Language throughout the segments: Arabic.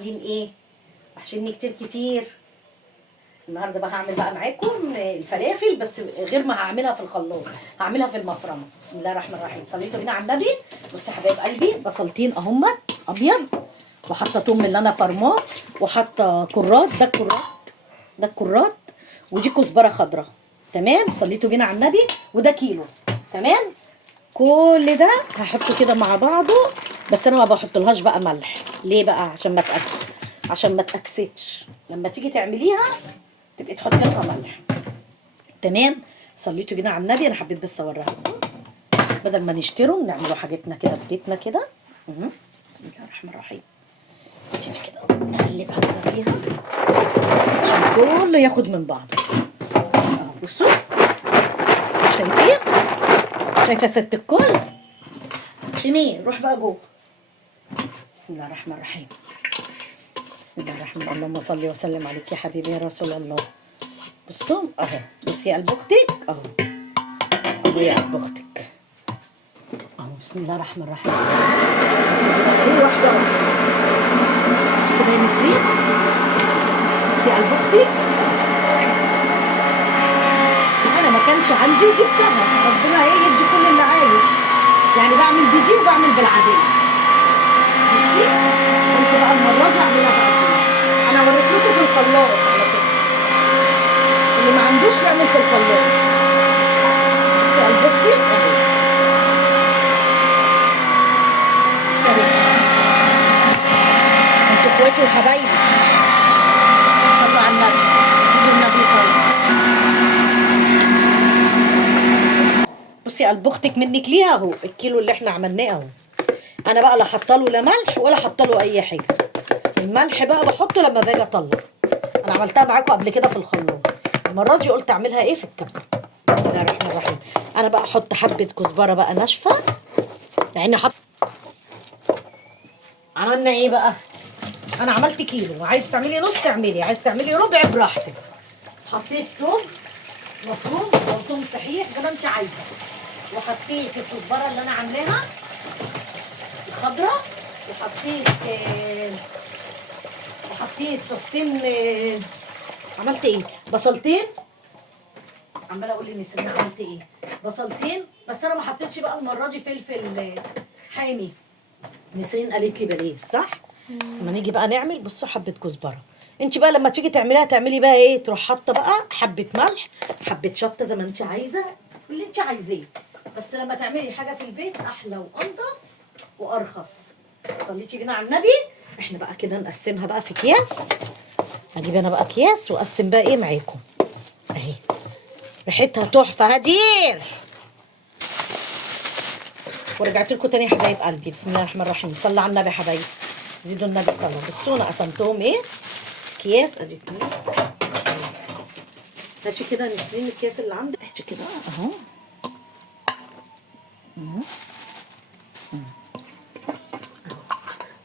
عاملين ايه؟ وحشني كتير كتير. النهارده بقى هعمل بقى معاكم الفلافل، بس غير ما هعملها في الخلاط، هعملها في المفرمه. بسم الله الرحمن الرحيم. صليتوا بينا على النبي. بصوا يا حبايب قلبي، بصلتين اهم ابيض، وحاطه توم اللي انا فرماه، وحاطه كرات. ده الكرات، ودي كزبره خضراء. تمام. صليتوا بينا على النبي. وده كيلو. تمام. كل ده هحطه كده مع بعضه، بس انا ما بحطلهاش بقى ملح. ليه بقى؟ عشان ما تاكسدش لما تيجي تعمليها، تبقي تحطي لها ملح. تمام. صليتوا بينا على النبي. انا حبيت بس اوريها لكم بدل ما نشتروا، نعملوا حاجتنا كده في بيتنا كده. بسم الله الرحمن الرحيم. تيجي كده نقلبها كده فيها عشان كله ياخد من بعضه. بصوا، شايفين؟ شايفه ست الكل؟ شيمين روح بقى جوه. بسم الله الرحمن الرحيم. بسم الله الرحمن الرحيم. اللهم صل وسلم عليك يا حبيبي يا رسول الله. بصوا اهو، بصي يا قلب اختك اهو، اهو يا قلب اختك اهو. بسم الله الرحمن الرحيم. ايه واحده كده يا نسرين. بصي يا قلب اختك، انا ما كانش عندي وجبتها. ربنا ايه يدي كل اللي عايز. يعني بعمل بدي وبعمل بالعاديه. بصي قلت بقى المره دي اعملها بقى فيه. انا وريت لكم في الخلاط على فكره، اللي ما عندوش يعمل في الخلاط. بصي قلب اختك اهو. انتوا اخواتي وحبايبي، صلوا على النبي. سيدي النبي صلى. بصي قلب اختك منك ليها اهو الكيلو اللي احنا عملناه اهو. انا بقى لا حاطه له لا ملح ولا حاطه له اي حاجه. الملح بقى بحطه لما باجي اطلع. انا عملتها معاكم قبل كده في الخلاط، المره دي قلت اعملها ايه في الكبه. بسم الله الرحمن الرحيم. انا بقى احط حبه كزبره بقى ناشفه، يعني عملنا ايه بقى؟ انا عملت كيلو، عايز تعملي نص اعملي، عايز تعملي ربع براحتك. حطيت توم مفروم او توم صحيح زي ما انت عايزه، وحطيت الكزبره اللي انا عاملاها الخضراء، وحطيت فصين. عملت ايه؟ بصلتين. عماله اقول لنسرين عملت ايه؟ بصلتين. بس انا ما حطيتش بقى المره دي فلفل حامي. نسرين قالت لي بلاش، صح؟ لما نيجي بقى نعمل، بصوا حبه كزبره. انت بقى لما تيجي تعمليها تعملي بقى ايه؟ تروح حاطه بقى حبه ملح، حبه شطه زي ما انت عايزه، اللي انت عايزاه. بس لما تعملي حاجه في البيت احلى وانضف وارخص. صليتي بينا على النبي. احنا بقى كده نقسمها بقى في اكياس. هجيب انا بقى اكياس واقسم بقى ايه معاكم اهي. ريحتها تحفه هدير. ورجعت لكم تاني يا حبايب قلبي. بسم الله الرحمن الرحيم. صلوا على النبي يا حبايبي، زيدوا النبي صلوا. بصوا انا قسمتهم ايه اكياس. ادي اتنين. هاتي كده نسرين الكيس اللي عندك، هاتي كده اهو.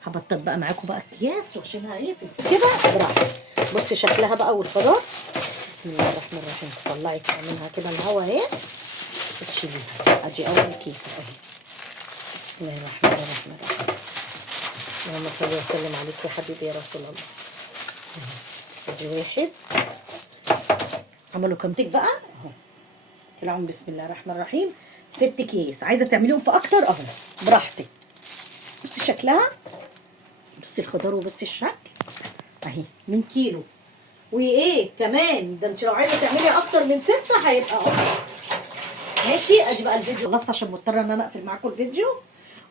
هبطط بقى معاكم بقى اكياس واشيلها ايه في كده براحتك. بصي شكلها بقى والخضار. بسم الله الرحمن الرحيم. تطلعي منها كده الهواء اهي وتشيليها. ادي اول كيس اهي. بسم الله الرحمن الرحيم. اللهم صل وسلم عليك يا حبيبي يا رسول الله. ادي واحد. عملوا كام تيك بقى اهو. طلعوا بسم الله الرحمن الرحيم 6 كيس. عايزه تعمليهم في اكتر اهو براحتك. بصي شكلها، بصي الخضار وبصي الشكل اهي من كيلو. وايه كمان ده، انت لو عايزه تعملي اكتر من 6 هيبقى اكتر. ماشي. ادي بقى الفيديو خلصت عشان مضطره ان انا اقفل معاكم الفيديو.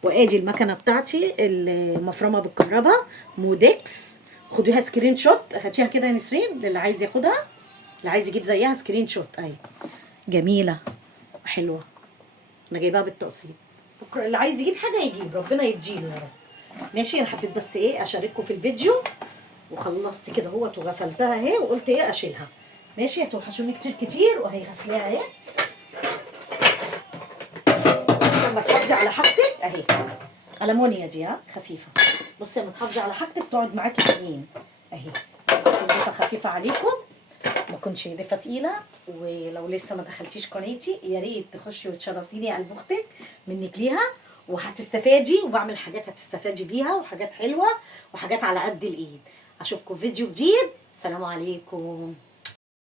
وادي المكنه بتاعتي المفرمه بالكهرباء مودكس. خدوها سكرين شوت، هاتيها كده يا نسرين للي عايز ياخدها، اللي عايز يجيب زيها سكرين شوت اهي. جميله وحلوه، انا جايباها بالتقسيط. بكره اللي عايز يجيب حاجه يجيب، ربنا يديله يا رب. ماشي. انا حبيت بس ايه اشارككم في الفيديو. وخلصت كده اهوت وغسلتها اهي، وقلت ايه اشيلها. ماشي. هتوحشوني كتير كتير. وهي غسلاها اهي. لما تحافظي على حاجتك اهي، ألمونيا دي ها خفيفه. بصي لما تحافظي على حاجتك تقعد معاكي سنين اهي. نضيفه خفيفه عليكم، ما كنتش نضيفه تقيله. ولو لسه ما دخلتيش قناتي يا ريت تخشي وتشرفيني يا قلب اختك منك ليها. وهتستفادي، وبعمل حاجات هتستفادي بيها وحاجات حلوة وحاجات على قد الإيد. أشوفكم في فيديو جديد. سلام عليكم.